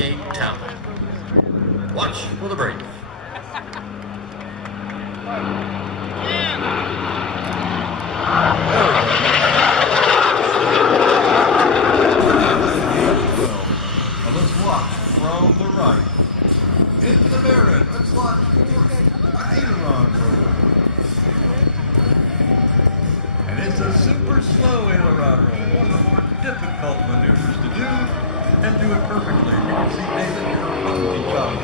58 talent. Watch for the break. Let's watch from the right. Into the Baron. Let's watch for aileron roll. And it's a super slow aileron roll. One of the more difficult maneuvers to do, and do it perfectly. You can see David Kerfoot come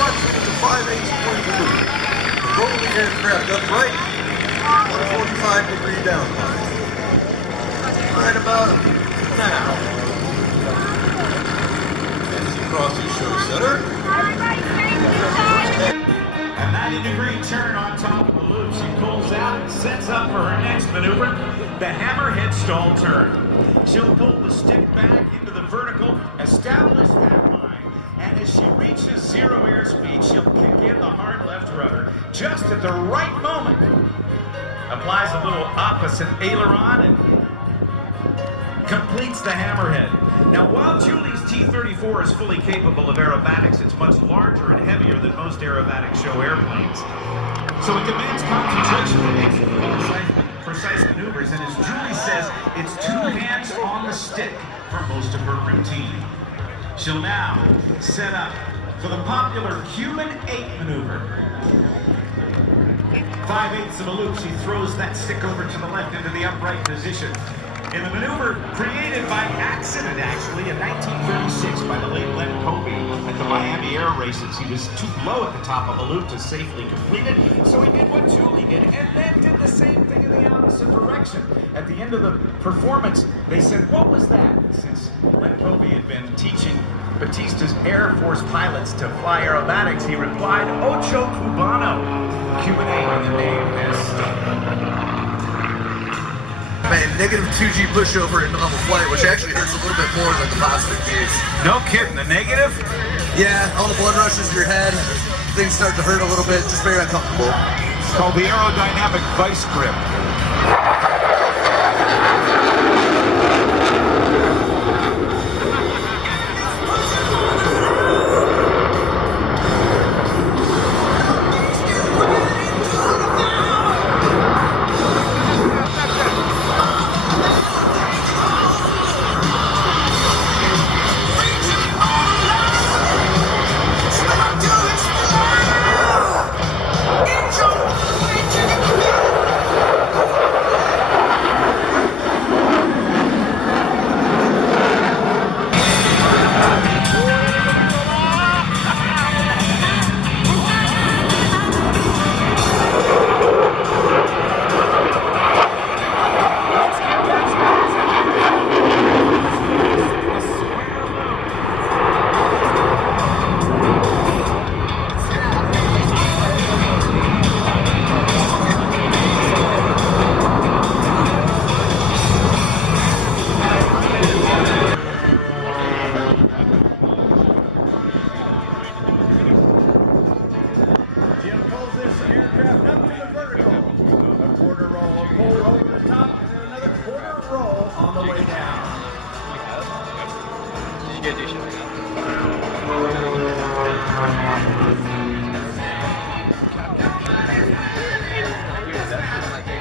Watching the 5/8 point move. Roll the aircraft upright, 145-degree down line. Right about now. As he crosses show center. A 90-degree turn on top of the loop. She pulls out and sets up for her next maneuver, the hammerhead stall turn. She'll pull the stick back into the vertical, establish that line, and as she reaches zero airspeed, she'll kick in the hard left rudder just at the right moment. Applies a little opposite aileron and completes the hammerhead. Now, while Julie's T-34 is fully capable of aerobatics, it's much larger and heavier than most aerobatic show airplanes. So it demands concentration and execute precise maneuvers, and as Julie says, it's 2 hands on the stick for most of her routine. She'll now set up for the popular Cuban 8 maneuver. 5/8 of a loop, she throws that stick over to the left into the upright position. In the maneuver created by accident, actually, in 1936 by the late Len Kobe at the Miami Air Races. He was too low at the top of the loop to safely complete it, so he did what Julie did, and then did the same thing in the opposite direction. At the end of the performance, they said, "What was that?" Since Len Kobe had been teaching Batista's Air Force pilots to fly aerobatics, he replied, "Ocho Cubano." Cuban 8 in the name has stuck. Man, negative 2G pushover in normal flight, which actually hurts a little bit more than the positive G's. No kidding, the negative? Yeah, all the blood rushes to your head, things start to hurt a little bit, just very uncomfortable. It's called the aerodynamic vice grip.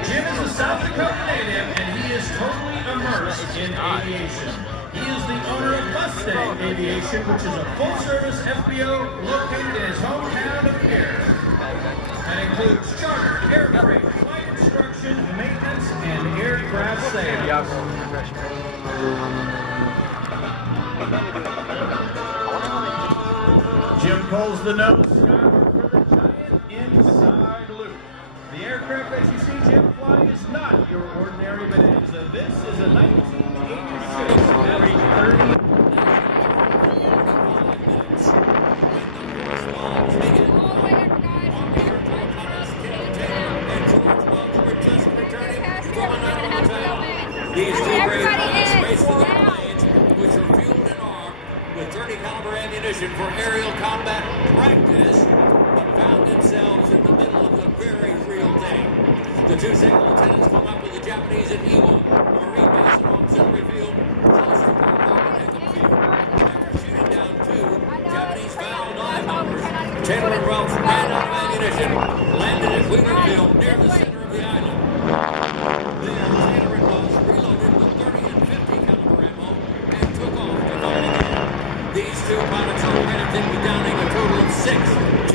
Jim is a South Dakota native, and he is totally immersed in aviation. He is the owner of Mustang Aviation, which is a full-service FBO located in his hometown of Pierre. That includes charter, air freight, flight instruction, maintenance, and aircraft sales. Jim pulls the nose skyward for the giant inside loop. The aircraft that you see Jim fly is not your ordinary bonanza. This is a 1986 F-30. These two great pilots race for the planes, which are fueled and armed with 30 caliber ammunition for aerial combat practice, but found themselves in the middle of the two second lieutenants come up with the Japanese at Iwo, a Marine base and auxiliary field close to Pearl Harbor and Hickam Field. After shooting down two Japanese Val dive bombers, Taylor and Ralph ran out of ammunition, landed at Wheeler Field near the center of the island. Then Taylor and Ralph reloaded with 30 and 50 caliber ammo and took off to fight again. These two pilots are credited with downing a total of 6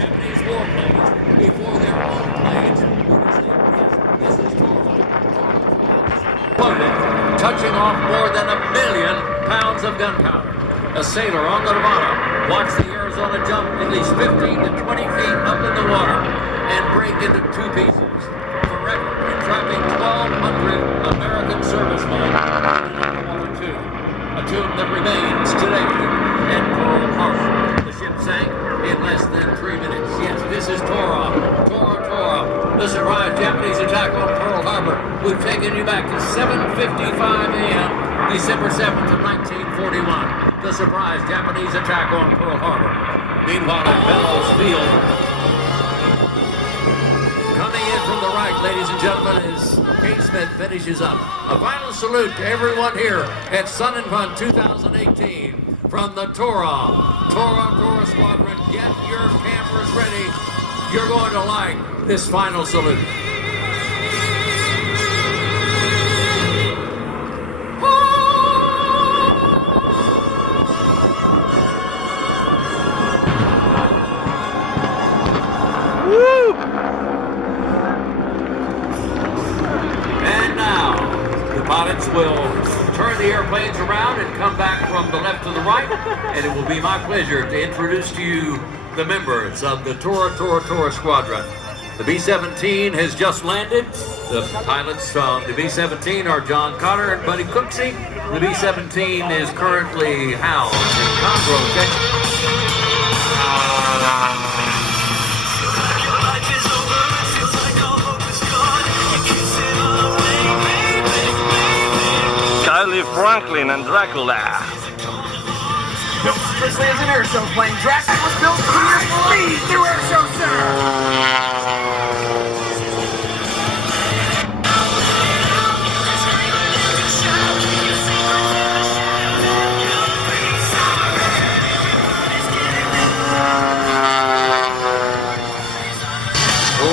Japanese warplanes before their own planes were disabled. Yes, this is Torah. Touching off more than 1 million pounds of gunpowder. A sailor on the Nevada watched the Arizona jump at least 15 to 20 feet up in the water and break into 2 pieces, forever entrapping 1,200 American servicemen in World War II. A tomb that remains today at Pearl Harbor. The ship sank in less than 3 minutes. Yes, this is Torah. The surprise Japanese attack on Pearl Harbor. We've taken you back to 7:55 a.m. December 7th of 1941. The surprise Japanese attack on Pearl Harbor. Meanwhile, at Bellows Field, coming in from the right, ladies and gentlemen, is Kate Smith finishes up. A final salute to everyone here at Sun and Fun 2018 from the Torah Squadron. Get your cameras ready. You're going to like this final salute. And now, the pilots will turn the airplanes around and come back from the left to the right, and it will be my pleasure to introduce to you the members of the Torah Squadron. The B-17 has just landed. The pilots from the B-17 are John Cotter and Buddy Cooksey. The B-17 is currently housed in Conroe, Texas. Kylie Franklin and Dracula. Built strictly as an air show plane, Dracula was built for your speed through air show, sir!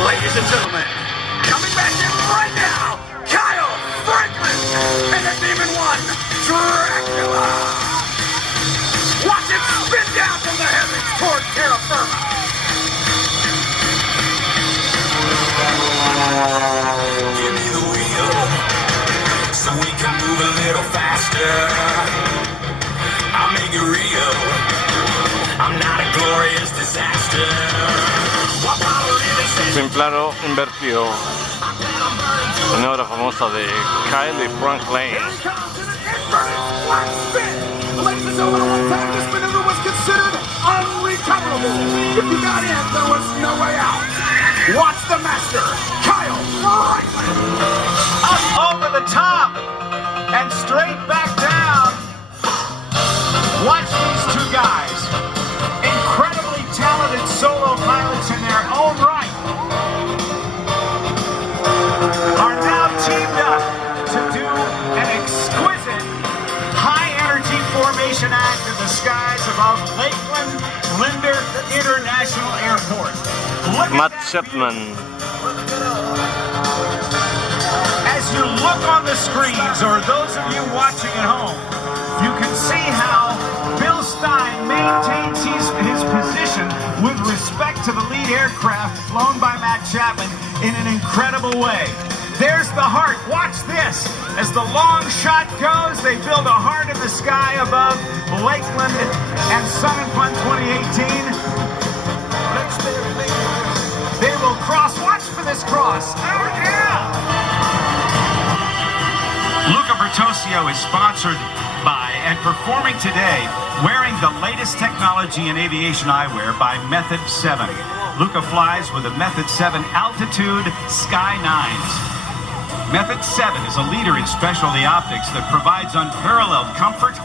Ladies and gentlemen, coming back in right now, Kyle Franklin and the Demon One, Dracula! Watch it spin down from the heavens toward terra firma. Give me the wheel so we can move a little faster. I'll make it real. I'm not a glorious disaster. Sin plano invertido. Una obra famosa de Kylie Franklin. Ladies and gentlemen, at one time this maneuver was considered unrecoverable. If you got in, there was no way out. Watch the master, Kyle Franklin. Up over the top and straight back down. Watch these two guys. Incredibly talented solo pilots in their own right. Are now teamed up to do an exquisite high-energy formation act in the skies above Lakeland Linder International Airport. Matt Chapman. As you look on the screens, or those of you watching at home, you can see how Bill Stein maintains his position with respect to the lead aircraft flown by Matt Chapman in an incredible way. There's the heart. Watch this. As the long shot goes, they build a heart in the sky above Lakeland and Sun and Fun 2018. They will cross. Watch for this cross. Oh, yeah! Luca Bertosio is sponsored by and performing today wearing the latest technology in aviation eyewear by Method 7. Luca flies with a Method 7 Altitude Sky 9s. Method 7 is a leader in specialty optics that provides unparalleled comfort,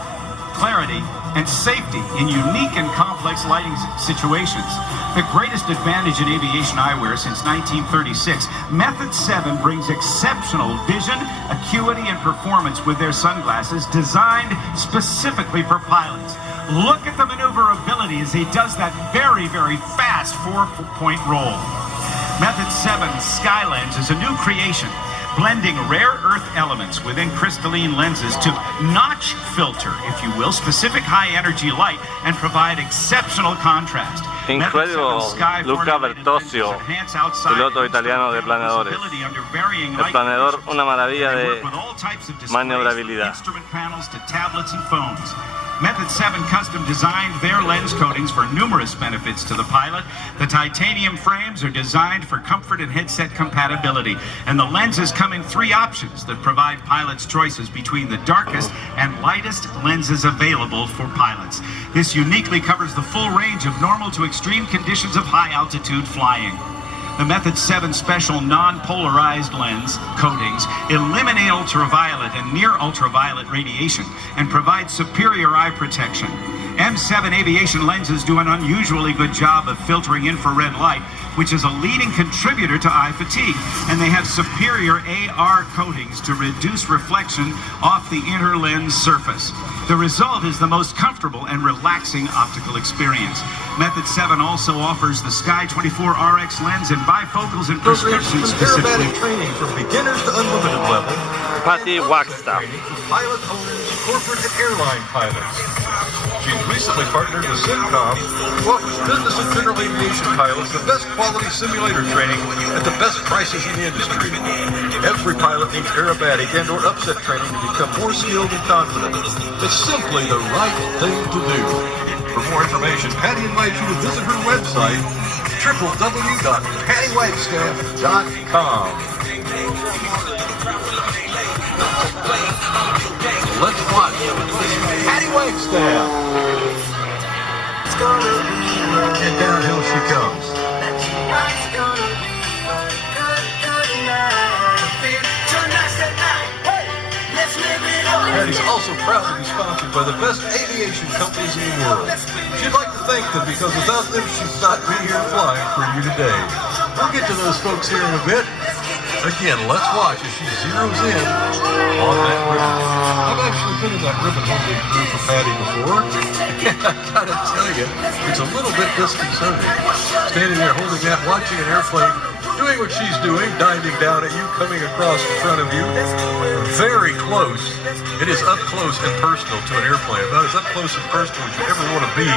clarity, and safety in unique and complex lighting situations. The greatest advantage in aviation eyewear since 1936, Method 7 brings exceptional vision, acuity, and performance with their sunglasses designed specifically for pilots. Look at the maneuverability as he does that very, very fast 4-point roll. Method 7 Skylens is a new creation, blending rare earth elements within crystalline lenses to notch filter, if you will, specific high-energy light and provide exceptional contrast. Incredible, Luca Bertozio, piloto italiano de planeadores. El planeador, una maravilla de maniobrabilidad. Method 7 custom designed their lens coatings for numerous benefits to the pilot. The titanium frames are designed for comfort and headset compatibility, and the lenses come in 3 options that provide pilots choices between the darkest and lightest lenses available for pilots. This uniquely covers the full range of normal to extreme conditions of high altitude flying. The Method 7 special non-polarized lens coatings eliminate ultraviolet and near ultraviolet radiation and provide superior eye protection. M7 aviation lenses do an unusually good job of filtering infrared light, which is a leading contributor to eye fatigue, and they have superior AR coatings to reduce reflection off the inner lens surface. The result is the most comfortable and relaxing optical experience. Method 7 also offers the Sky 24 RX lens and bifocals and prescription specifically. Training from beginners to unlimited level. Patty Wagstaff. Pilot owners, corporate and airline pilots. She's recently partnered with Syncom, who offers business and general aviation pilots the best quality simulator training at the best prices in the industry. Every pilot needs aerobatic and or upset training to become more skilled and confident. It's simply the right thing to do. For more information, Patty invites you to visit her website, www.pattywagstaff.com. Let's watch Patty Wagstaff. And downhill she comes. Patty's also proud to be sponsored by the best aviation companies in the world. She'd like to thank them because without them, she'd not be here flying for you today. We'll get to those folks here in a bit. Again, let's watch as she zeroes in on that ribbon. I've actually been in that ribbon holding crew for Patty before, and I gotta tell you, it's a little bit disconcerting. Standing there holding that, watching an airplane, doing what she's doing, diving down at you, coming across in front of you, very close. It is up close and personal to an airplane, about as up close and personal as you ever want to be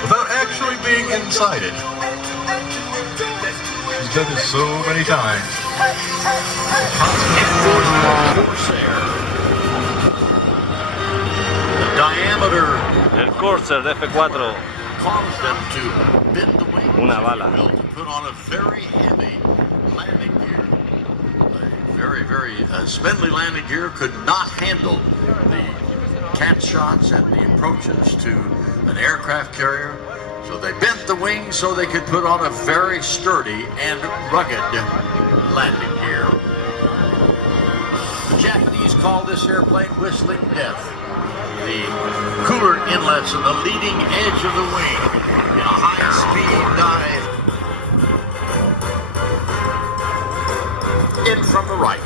without actually being inside it. She's done this so many times. Corsair. The diameter El Corsair de F4. caused them to bend the wing. Una bala. To put on a very heavy landing gear. A very, very spindly landing gear could not handle the cat shots and the approaches to an aircraft carrier. So they bent the wings so they could put on a very sturdy and rugged landing gear. The Japanese call this airplane Whistling Death. The cooler inlets on the leading edge of the wing in a high-speed dive. In from the right.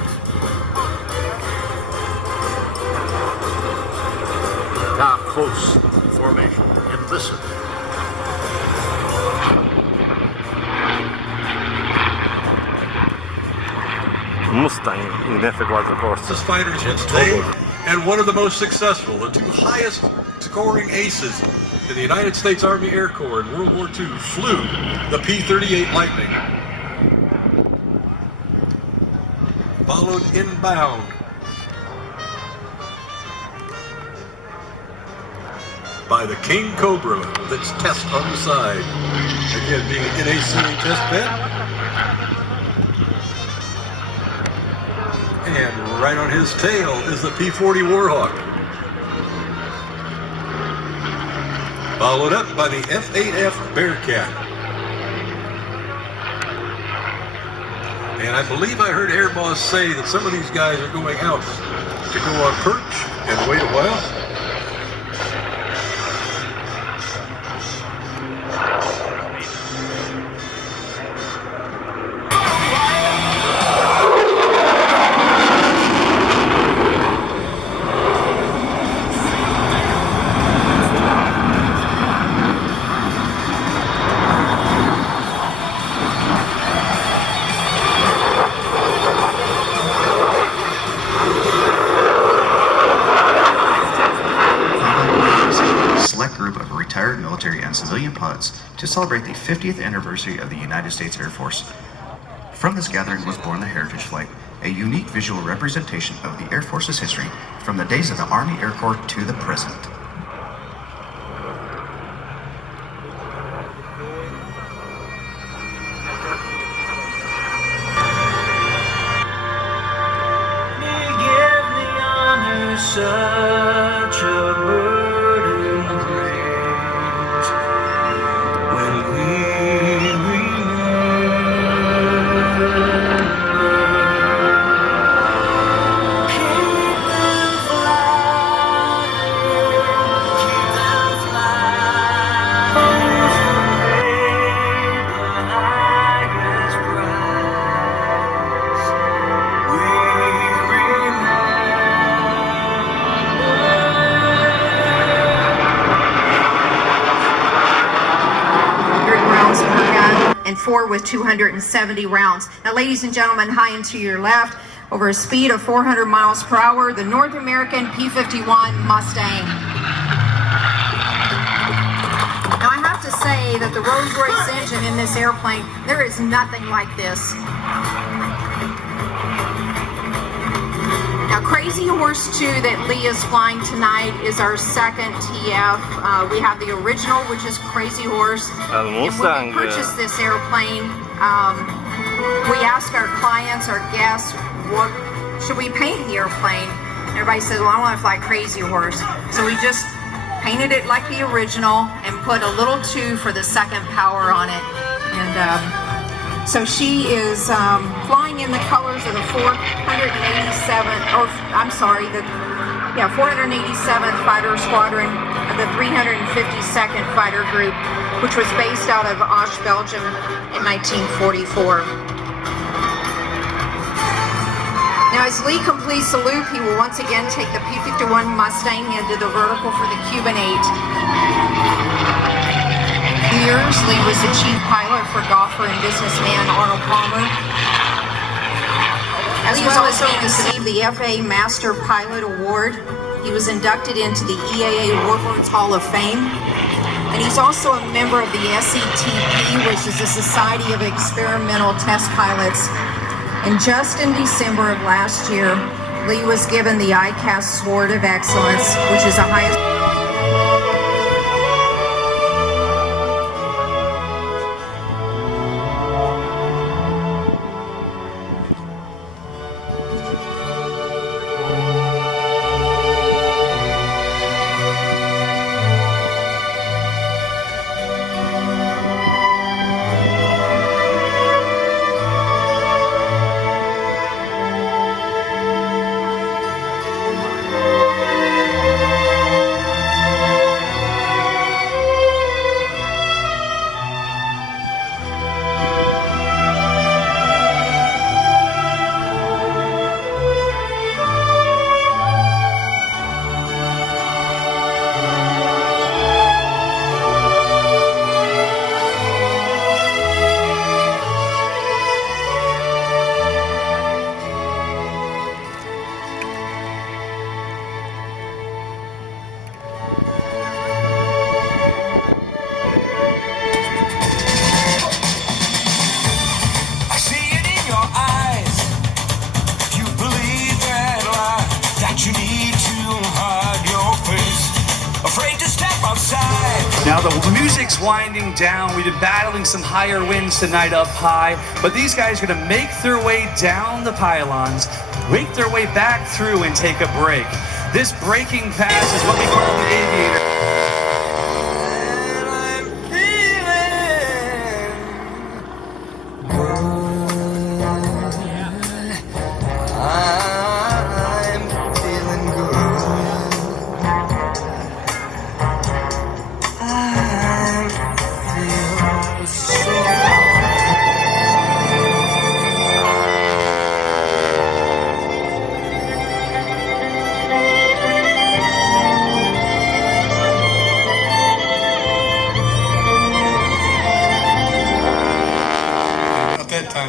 Now close formation and listen. Mustang in F4 Corsa. This fighter's jet today, and one of the most successful, the 2 highest scoring aces in the United States Army Air Corps in World War II flew the P-38 Lightning. Followed inbound by the King Cobra with its test on the side. Again, being an NACA test bed. And right on his tail is the P-40 Warhawk. Followed up by the F-8F Bearcat. And I believe I heard Air Boss say that some of these guys are going out to go on perch and wait a while. celebrate the 50th anniversary of the United States Air Force. From this gathering was born the Heritage Flight, a unique visual representation of the Air Force's history from the days of the Army Air Corps to the present. Such a burden great when we remember. Keep them flying, keep them flying. The highest prize. We remember. Rounds per gun and 4 with 270 rounds. Now, ladies and gentlemen, high and to your left, over a speed of 400 miles per hour, the North American P-51 Mustang. Now, I have to say that the Rolls-Royce engine in this airplane, there is nothing like this. Now, Crazy Horse 2 that Lee is flying tonight is our second TF. We have the original, which is Crazy Horse. El Mustang. And when we purchased this airplane, we asked our clients, our guests, what should we paint the airplane? Everybody said, well, I want to fly Crazy Horse. So we just painted it like the original and put a little 2 for the second power on it. And so she is flying in the colors of the 487th Fighter Squadron of the 352nd Fighter Group, which was based out of Osh, Belgium in 1944. Now, as Lee completes the loop, he will once again take the P-51 Mustang into the vertical for the Cuban 8. Years, Lee was the chief pilot for golfer and businessman Arnold Palmer. As well as being received the FAA Master Pilot Award, he was inducted into the EAA Warbirds Hall of Fame. And he's also a member of the SETP, which is the Society of Experimental Test Pilots. And just in December of last year, Lee was given the ICAS Sword of Excellence, which is the highest. Now the music's winding down. We've been battling some higher winds tonight up high, but these guys are gonna make their way down the pylons, make their way back through and take a break. This braking pass is what we call the Aviator.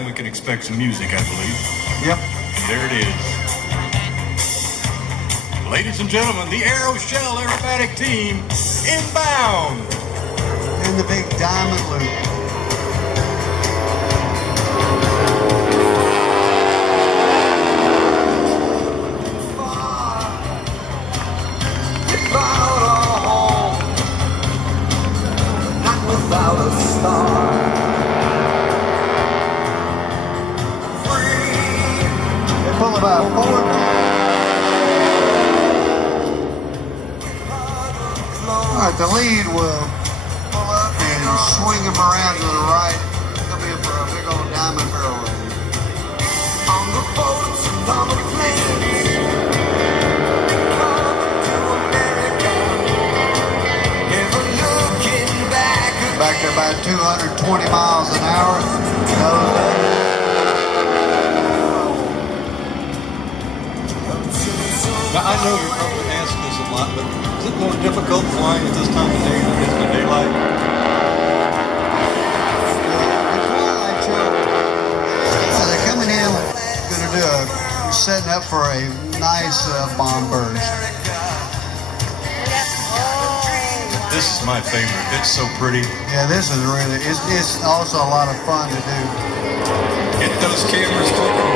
We can expect some music, I believe. Yep. And there it is. Ladies and gentlemen, the Aeroshell Aerobatic Team inbound. in the big diamond loop. Without a star, They pull about 4 All right, the lead will pull up and swing him around to the right. Come in for a big old diamond barrel. on the boats, on the plains, coming to America, never looking back. Back to about 220 miles an hour. Now, I know you're probably asking this a lot, but is it more difficult flying at this time of day than it is in the daylight? They're coming in, going to do setting up for a nice bomb burst. This is my favorite. It's so pretty. Yeah, this is really, it's also a lot of fun to do. Get those cameras clicking.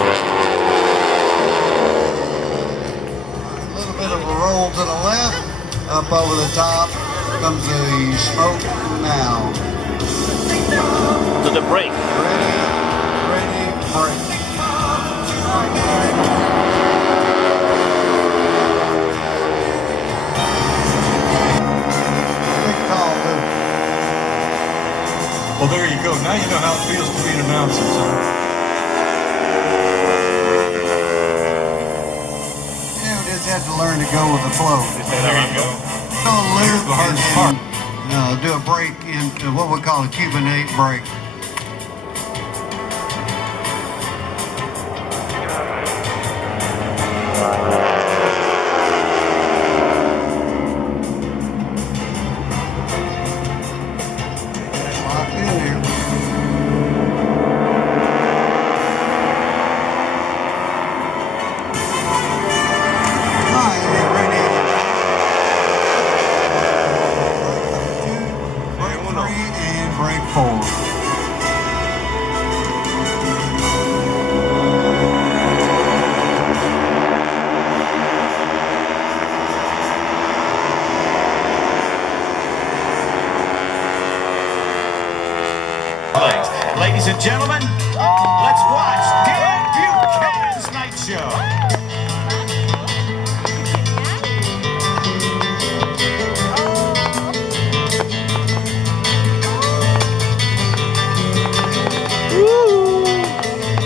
A little bit of a roll to the left, up over the top comes the smoke now. To the break. Ready, break. Well, there you go. Now you know how it feels to be an announcer, son. Yeah, we just have to learn to go with the flow. There you go. Here's the hardest part. Do a break into what we call a Cuban 8 break. Locked in there. Break 4. Ladies and gentlemen, let's watch Dan Buchanan's Night Show.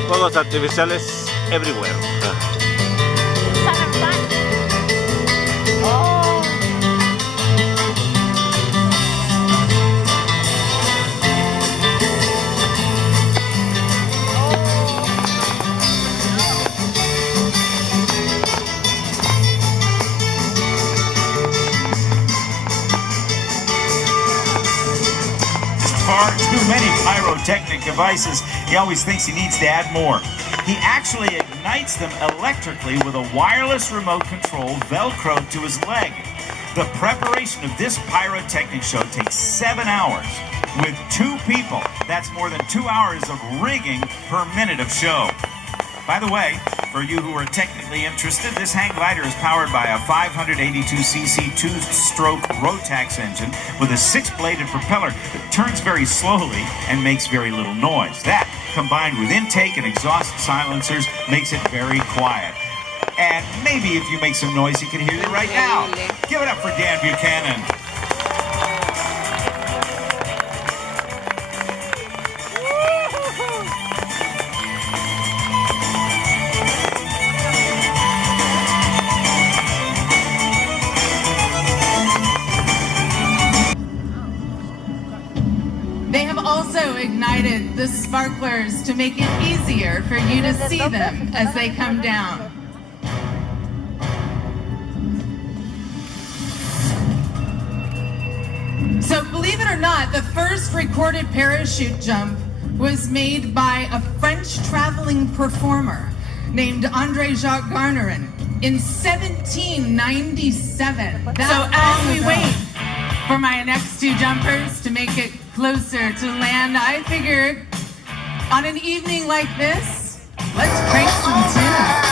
Fuegos artificiales everywhere. Far too many pyrotechnic devices. He always thinks he needs to add more. He actually ignites them electrically with a wireless remote control velcroed to his leg. The preparation of this pyrotechnic show takes 7 hours. With 2 people, that's more than 2 hours of rigging per minute of show. By the way, for you who are technically interested, this hang glider is powered by a 582cc 2-stroke Rotax engine with a 6-bladed propeller that turns very slowly and makes very little noise. That, combined with intake and exhaust silencers, makes it very quiet. And maybe if you make some noise, you can hear it right now. Give it up for Dan Buchanan. They have also ignited the sparklers to make it easier for you to see them as they come down. So believe it or not, the first recorded parachute jump was made by a French traveling performer named André-Jacques Garnerin in 1797. So as we wait for my next two jumpers to make it closer to land, I figured on an evening like this, let's crank some tunes.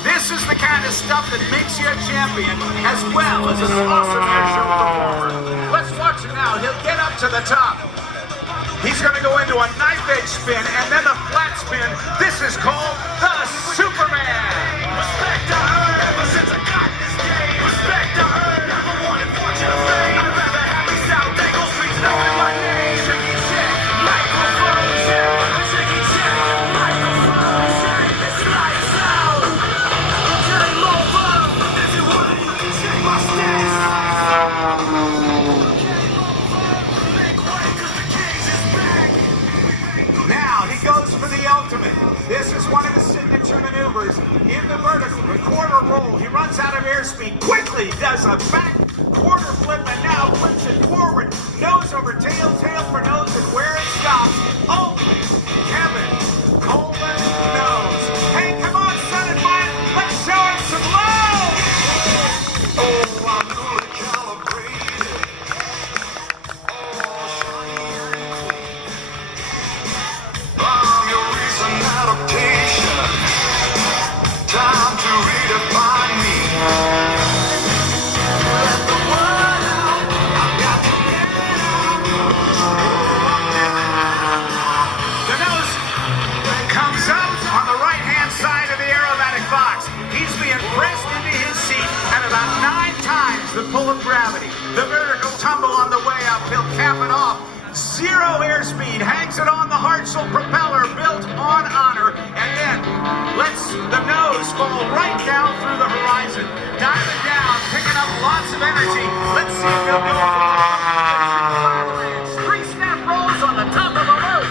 This is the kind of stuff that makes you a champion as well as an awesome air show performer. Let's watch him now. He'll get up to the top. He's going to go into a knife edge spin and then a flat spin. This is called the Superman. Respect to her ever since I got this game. Respect to her, never wanted fortune or fame. I'd rather have me South Dangle Streets knowing my name. Shaky check, microphone check. Shaky check, microphone check. It's lights out. Game over. If you want it, you can check my stats. Now he goes for the ultimate. This is one of the signature maneuvers in the vertical. The quarter roll. He runs out of airspeed. Quickly does a back quarter flip and now flips it forward. Nose over tail, tail for nose, and where it stops. Only Kevin Coleman knows. Hey, come on, son and mine. Let's show him some love. Oh, I'm newly calibrated. Oh, shiny and clean. I'm your recent adaptation. Time to redefine me. Let the word out. I've got to get it out. The nose comes up on the right-hand side of the aerobatic box. He's being pressed into his seat at about 9 times the pull of gravity. The vertical tumble on the way up. He'll cap it off. Zero airspeed, hangs it on the Hartzell propeller built on honor, and then lets the nose fall right down through the horizon. Diving down, picking up lots of energy. Let's see if he'll go for the 3-snap rolls on the top of the rope.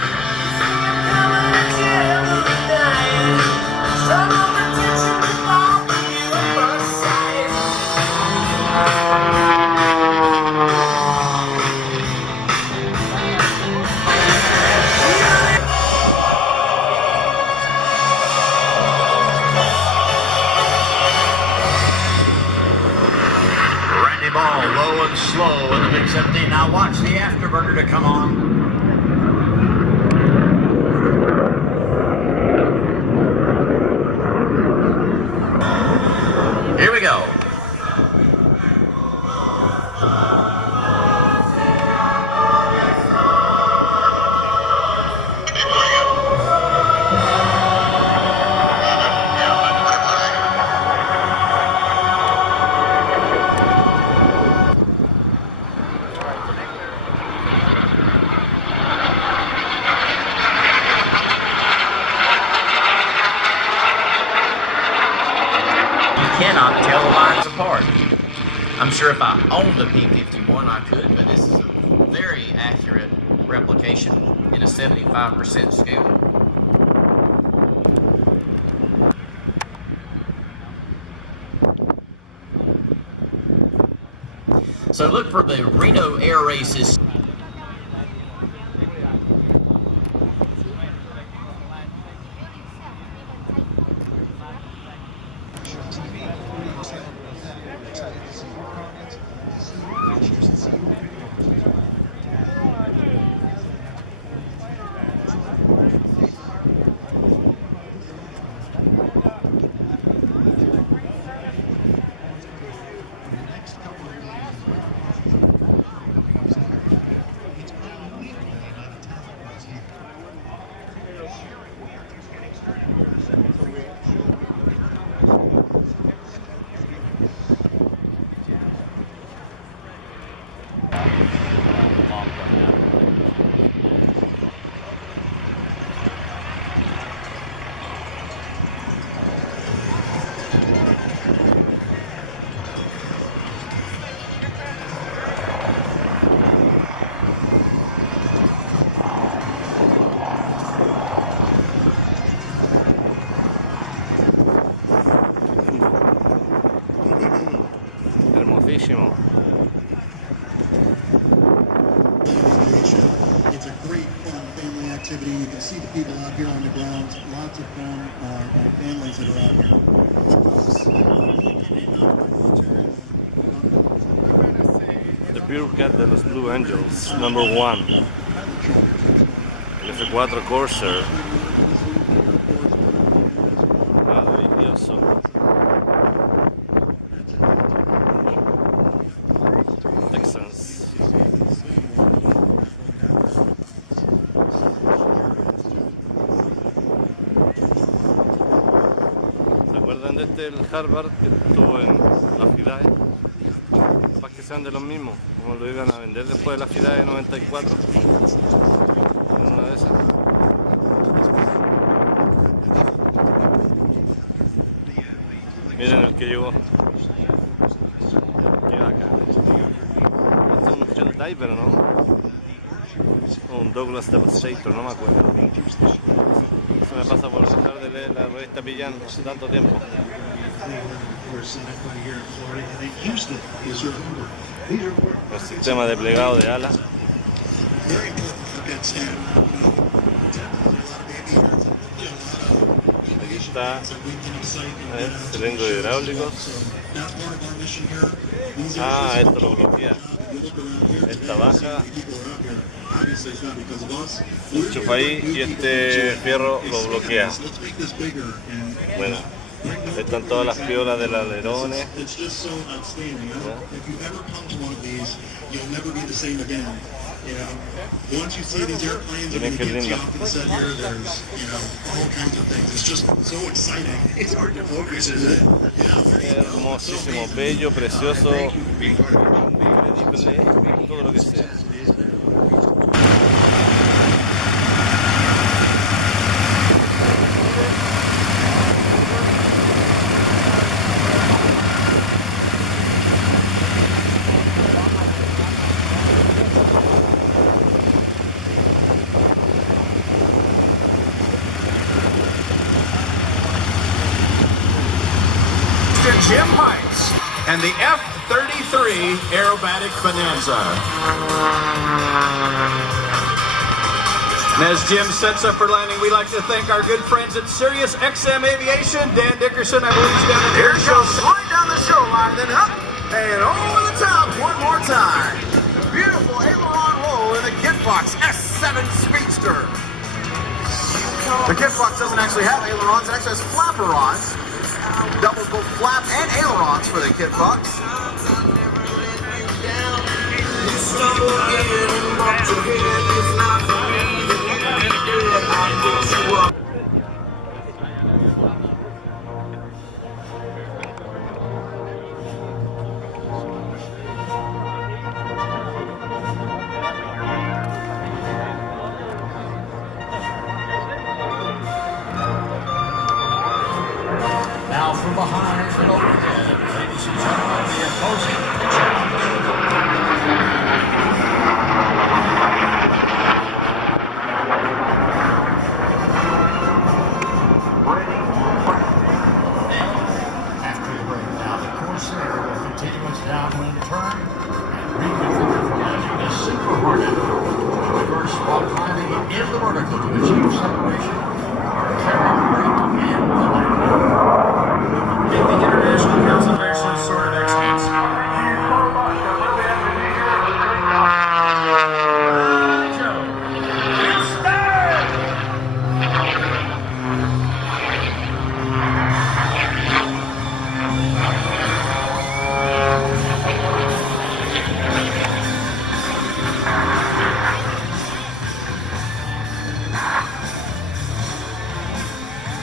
Ball low and slow in the big 17. Now watch the afterburner to come on. Here we go. Cannot tell the lines apart. I'm sure if I owned the P-51 I could, but this is a very accurate replication in a 75% scale. So look for the Reno Air Races. chafísimo. It's a great fun family activity. You can see the people out here on the ground. Lots of fun families that are out here. The Pure Cat de los Blue Angels, number 1. El F4 Corsair. Maravilloso. Texans. ¿Se acuerdan de el Harvard que estuvo en la FIDAE? Capaz que sean de los mismos, como lo iban a vender después de la FIDAE 94. En una de esas. Miren el que llegó. Qué bacán. Este es un Helldiver, ¿no? O un Douglas Devastator, no me acuerdo. Eso me pasa por dejar de leer la revista Pillan hace tanto tiempo. El sistema de plegado de alas. Aquí está el cilindro hidráulicos. Ah, esto lo bloquea. Esta baja, enchufa ahí y este fierro lo bloquea. Bueno, están todas las piolas del alerones. Miren qué lindo. Hermosísimo, bello, precioso, increíble, todo lo que sea. Jim Pikes and the F-33 Aerobatic Bonanza. And as Jim sets up for landing, we'd like to thank our good friends at Sirius XM Aviation. Dan Dickerson, I believe, standing here. Here goes right down the shoreline, then up and over the top one more time. Beautiful aileron roll in the Kitfox S7 Speedster. The Kitfox doesn't actually have ailerons, it actually has flapperons. Double both flaps and ailerons for the Kitfox. Now from behind and overhead, ladies and gentlemen, the opposing after the break, now the Corsair will continue its downwind turn and reconfigure for landing the Super Hornet. Reverse while climbing in the vertical to achieve separation. Carry brake and the landing. In the International Conservation Sword of Excellence.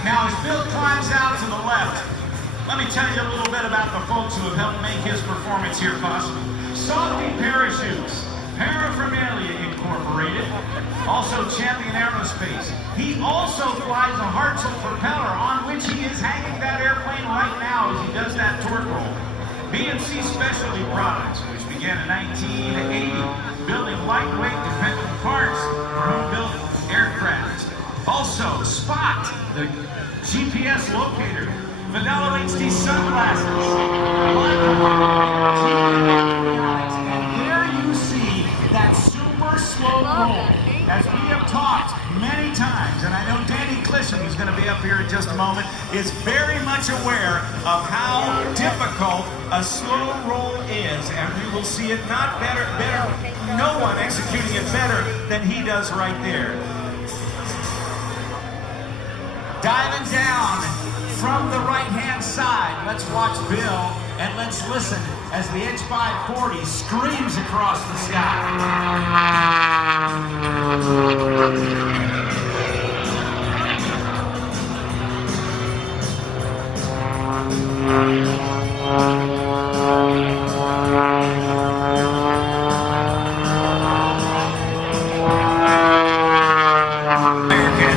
Now as Bill climbs out to the left, let me tell you a little bit about the folks who have helped make his performance here possible. Softy Parachutes, Paraphernalia Incorporated, also Champion Aerospace. He also flies a Hartzell propeller on which he is hanging that airplane right now as he does that torque roll. BNC Specialty Products, which began in 1980, building lightweight dependable parts for home-built aircraft. Also, Spot, the GPS locator, Fidello HD sunglasses. And there you see that super slow roll. As we have talked many times, and I know Danny Clisholm, who's going to be up here in just a moment, is very much aware of how difficult a slow roll is, and we will see it not better, no one executing it better than he does right there. Diving down from the right-hand side, let's watch Bill, and let's listen as the H540 screams across the sky.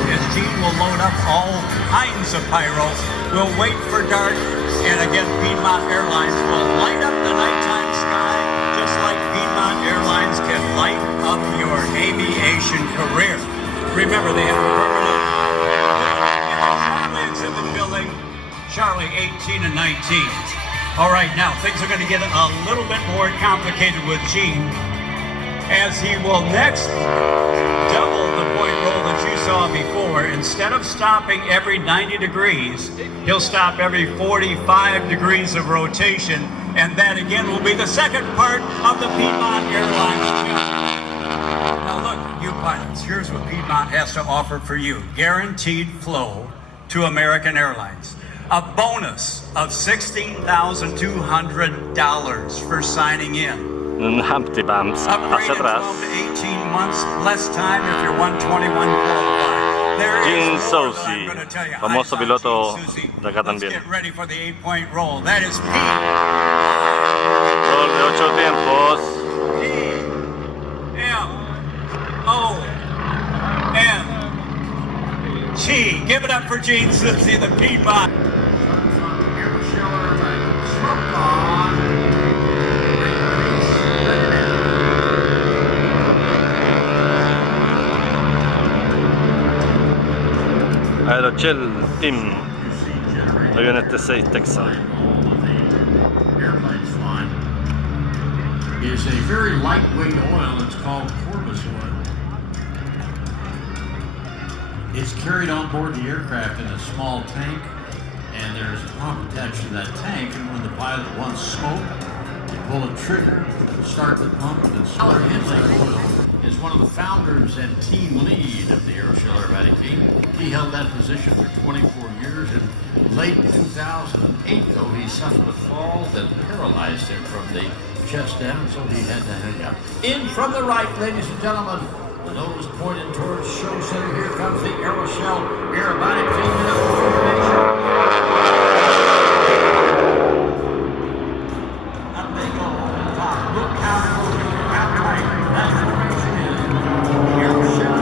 As Gene will load up all kinds of pyro, we'll wait for dark, and again Piedmont Airlines will light up the nighttime sky just like Piedmont Airlines can light up your aviation career. Remember, they have a permanent Charlie exhibit building, Charlie 18 and 19. All right, now things are going to get a little bit more complicated with Gene, as he will next double the point roll that you saw before. Instead of stopping every 90 degrees, he'll stop every 45 degrees of rotation, and that again will be the second part of the Piedmont Airlines challenge. Now look, you pilots, here's what Piedmont has to offer for you. Guaranteed flow to American Airlines. A bonus of $16,200 for signing in. Un Humpty Bumps hacia atrás. 12 to 18 months, less time if you're 121 qualified. Gene Soucy, famoso piloto de acá también. Get ready for the 8-point roll. That is Pete. Gol de 8 tiempos. P-M-O-N-G. Give it up for Gene Soucy, the Piedmont. Aeroshell Team, aviones T6 Texan. Airplanes flying is a very lightweight oil. It's called Corvus oil. It's carried on board the aircraft in a small tank, and there's a pump attached to that tank. And when the pilot wants smoke, you pull a trigger, start the pump, and start Henley oil is one of the founders and team lead of the Aeroshell Aerobatic team. He held that position for 24 years. In late 2008, though, he suffered a fall that paralyzed him from the chest down, so he had to hang up. In from the right, ladies and gentlemen, the nose pointed towards show center. Here comes the Aeroshell Aerobatic team in the formation. Up they go on top. Look out right. That's the formation is Aeroshell.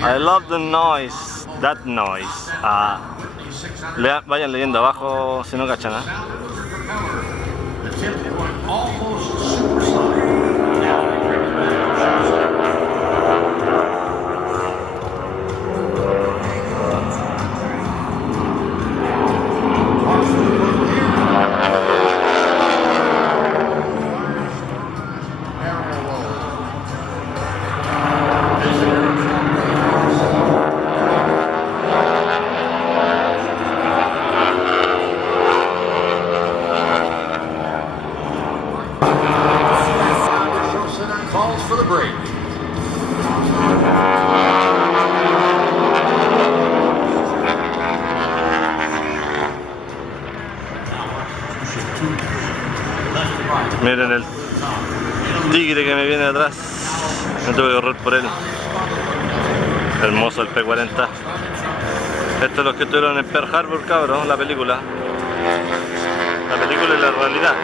I love the noise, that noise. Vayan leyendo abajo si no cachan, ¿eh? The tip going almost supersonic. Now they bring it back. Watch the little here. Barrel roll. This calls for the break. Miren el tigre que me viene atrás. Me tuve que correr por él. Hermoso el P-40. Estos los que estuvieron en Pearl Harbor, cabros, la película. La película y la realidad.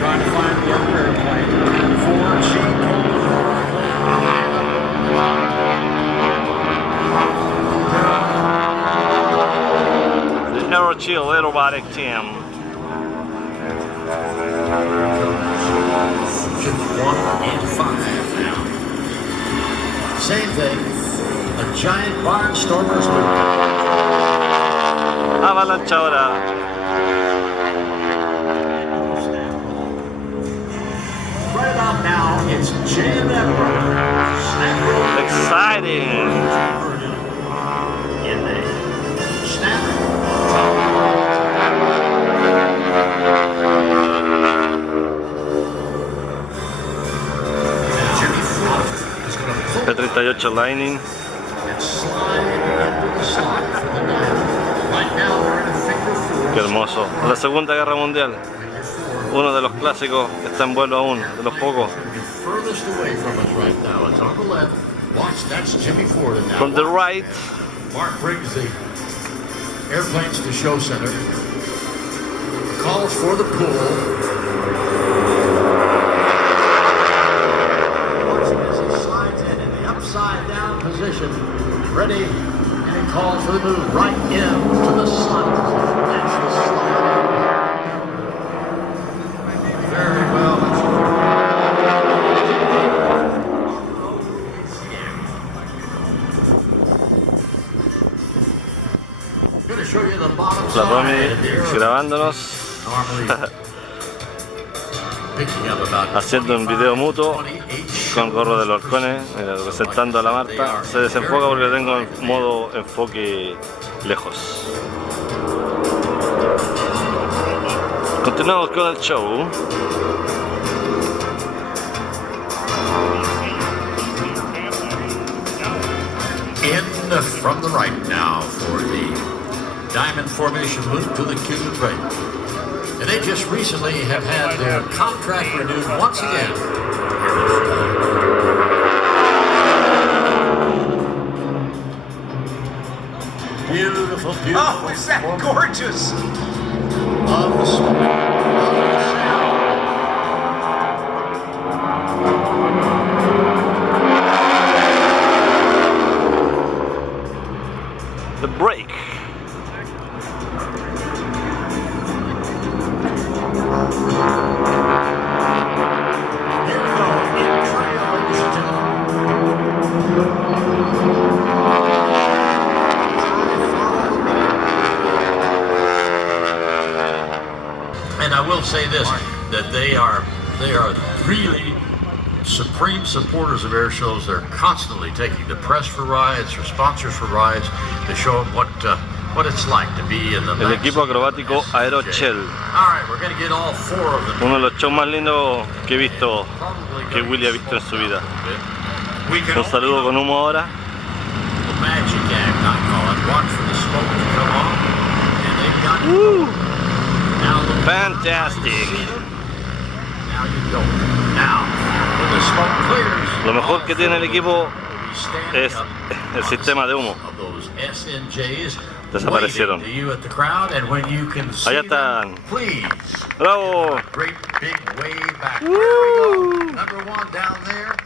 Trying to find the other airplane. Ford C. The Aerochill Aerobatic Team. 1 and 5 now. Same thing. A giant barnstormer's Avalanchadora. Right about now, it's Jam that Brother. Exciting. In the snap. P38 Lightning. Qué hermoso. La Segunda Guerra Mundial. Uno de los clásicos que está en vuelo aún, de los pocos. From the right. Mark brings the airplanes to show center. Calls for the pool. Upside down position, ready, and he calls for the move right into the sun. Very well. I'm going to show you the bottom La side. Romy grabándonos. Haciendo un video mutuo con gorro de los halcones, representando a la Marta. Se desenfoca porque tengo en modo enfoque lejos. Continuamos con el show. In from the right now for the diamond formation loop to the Cuban break. And they just recently have had their contract renewed once again. Beautiful, beautiful. Oh, is that gorgeous? Of the storm. The break. And I will say this, that they are really supreme supporters of air shows. They're constantly taking the press for rides or sponsors for rides to show them what it's like to be in the El equipo acrobático Aerochill. All right, we're going to get all 4 of them. Uno de los shows más lindos que he visto, que Willy ha visto en su vida. Un saludo con humo ahora. The magic act, I call it. Watch for the smoke to come on. And they've got now the Fantastic. Now you go. Now, when the smoke clears, Lo mejor que tiene el equipo es el sistema de humo. Desaparecieron. Allá están. ¡Bravo! Number 1 down there.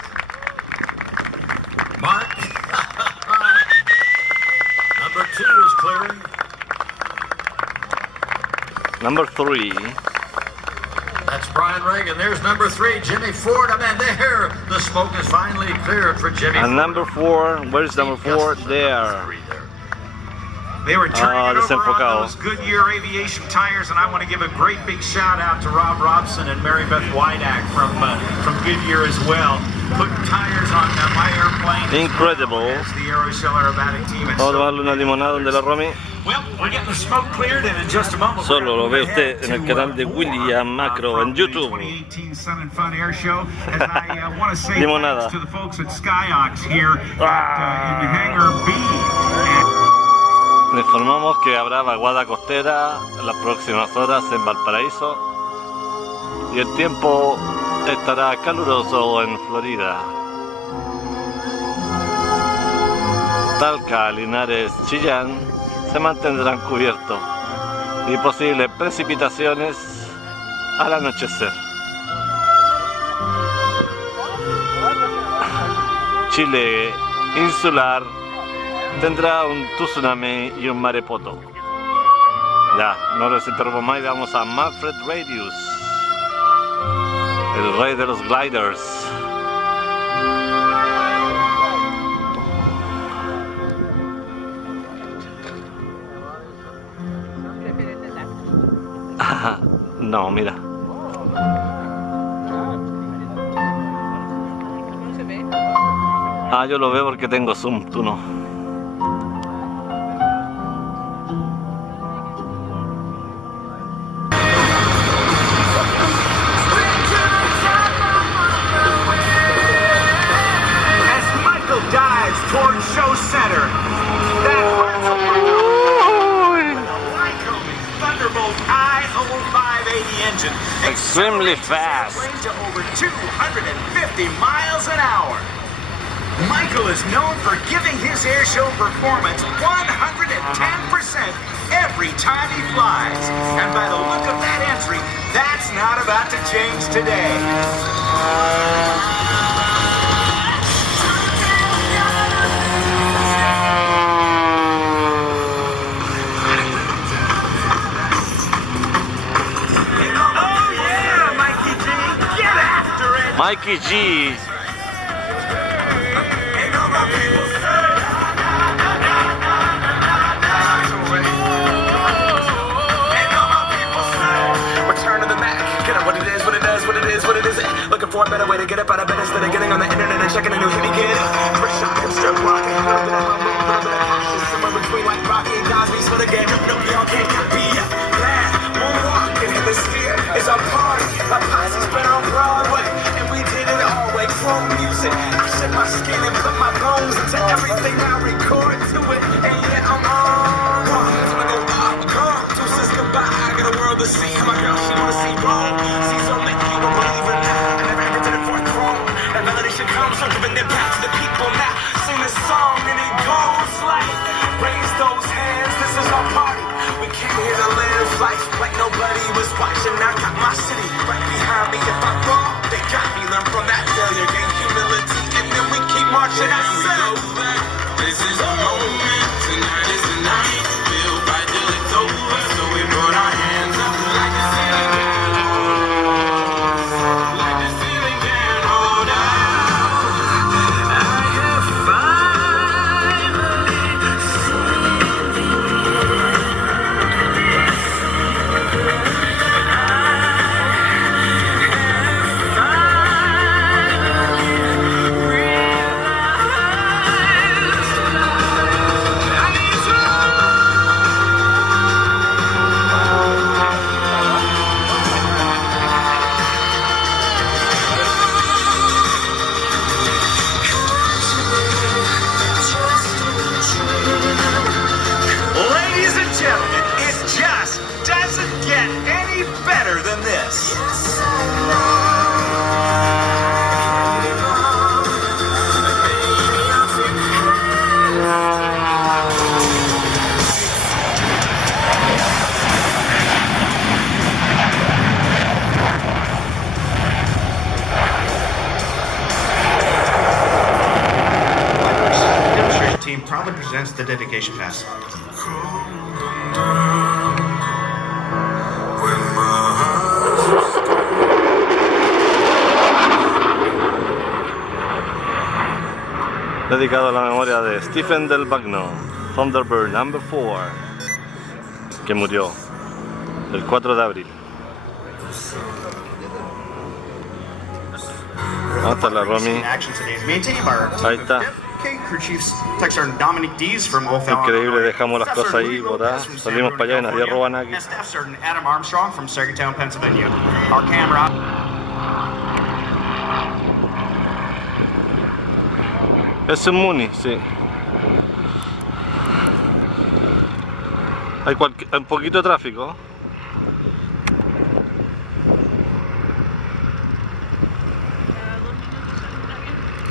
Mark. Number 2 is clearing. Number 3. That's Brian Reagan. There's number 3, Jimmy Ford. I mean, there, the smoke is finally cleared for Jimmy Ford. And number 4, where's number 4? There. They were turning it over desenfocado. on those Goodyear aviation tires, and I want to give a great big shout out to Rob Robson and Mary Beth Wydack from Goodyear as well. Putting tires on my airplane. Incredible. As the Aerochill Aerobatic Team. Vamos a tomarle una limonada donde la Romy. Well, we're getting the smoke cleared, and in just a moment. Solo lo ve usted en el canal de William Macro en YouTube. 2018 Sun and Fun Air Show. As I want to say Limonada. thanks to the folks at Skyox here in the Hangar B. Le informamos que habrá vaguada costera en las próximas horas en Valparaíso y el tiempo estará caluroso en Florida. Talca, Linares, Chillán se mantendrán cubiertos y posibles precipitaciones al anochecer. Chile insular tendrá un tsunami y un maremoto. Ya, no les interrumpo más y vamos a Manfred Radius, el rey de los gliders. No, mira. Ah, yo lo veo porque tengo zoom, tú no. As Michael dives toward show center, that Lycoming Thunderbolt I-0580 engine Extremely fast. to over 250 miles an hour. Michael is known for giving his airshow performance 110% every time he flies. And by the look of that entry, that's not about to change today. Oh yeah, Mikey G, get after it! Mikey G. Return to the Mac. Get up what it is, what it does, what it is, what it isn't. Looking for a better way to get up out of bed instead of getting on the internet and checking a new hit again. First shot, hipster blocking. A little bit of humble, a little bit of cautious. Somewhere between like Rocky and Cosby's for the game. No, y'all can't copy it. Glad moonwalking in the sphere is our party. My posse's been on Broadway, and we did it all way. Chrome music. I shed my skin and put my bones into everything I record to it. And yeah, I'm on. So I go, deuces goodbye. I got a world to see. My girl, she wanna see Rome. See, so make you a believer now. I never ever did it for a throne. That validation comes from giving it back to the people now. Sing this song and it goes like, raise those hands, this is our party. We came here to live life like nobody was watching. I got my city right behind me. If I'm wrong, they got me. Learn from that failure, gain humility, and then we keep marching. I said, this is the moment. Tonight is the night. We'll fight till it's over. So we put our hands up like the ceiling can. Like the ceiling can hold out. I have finally seen Ladies and gentlemen, it just doesn't get any better than this. Demonstration team proudly presents the dedication pass. Dedicado a la memoria de Stephen Del Bagno, Thunderbird number 4, que murió el 4 de abril. ¿Dónde está la Romy? Ahí está. Crew Chiefs Tech Sergeant Dominic Dees from O'Fallon. Increíble, dejamos las cosas ahí botadas, salimos para allá y nadie roba nada aquí. And Staff Sergeant Adam Armstrong from Sagertown, Pennsylvania. Our camera. Es un Muni, sí. Hay un poquito de tráfico.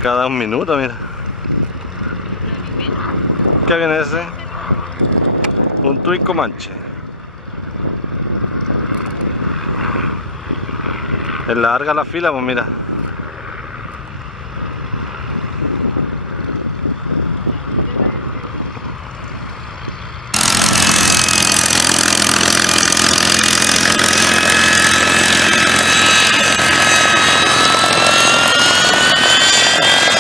Cada un minuto, mira. ¿Qué viene ese? Un Twin Comanche. Es larga la fila, pues mira.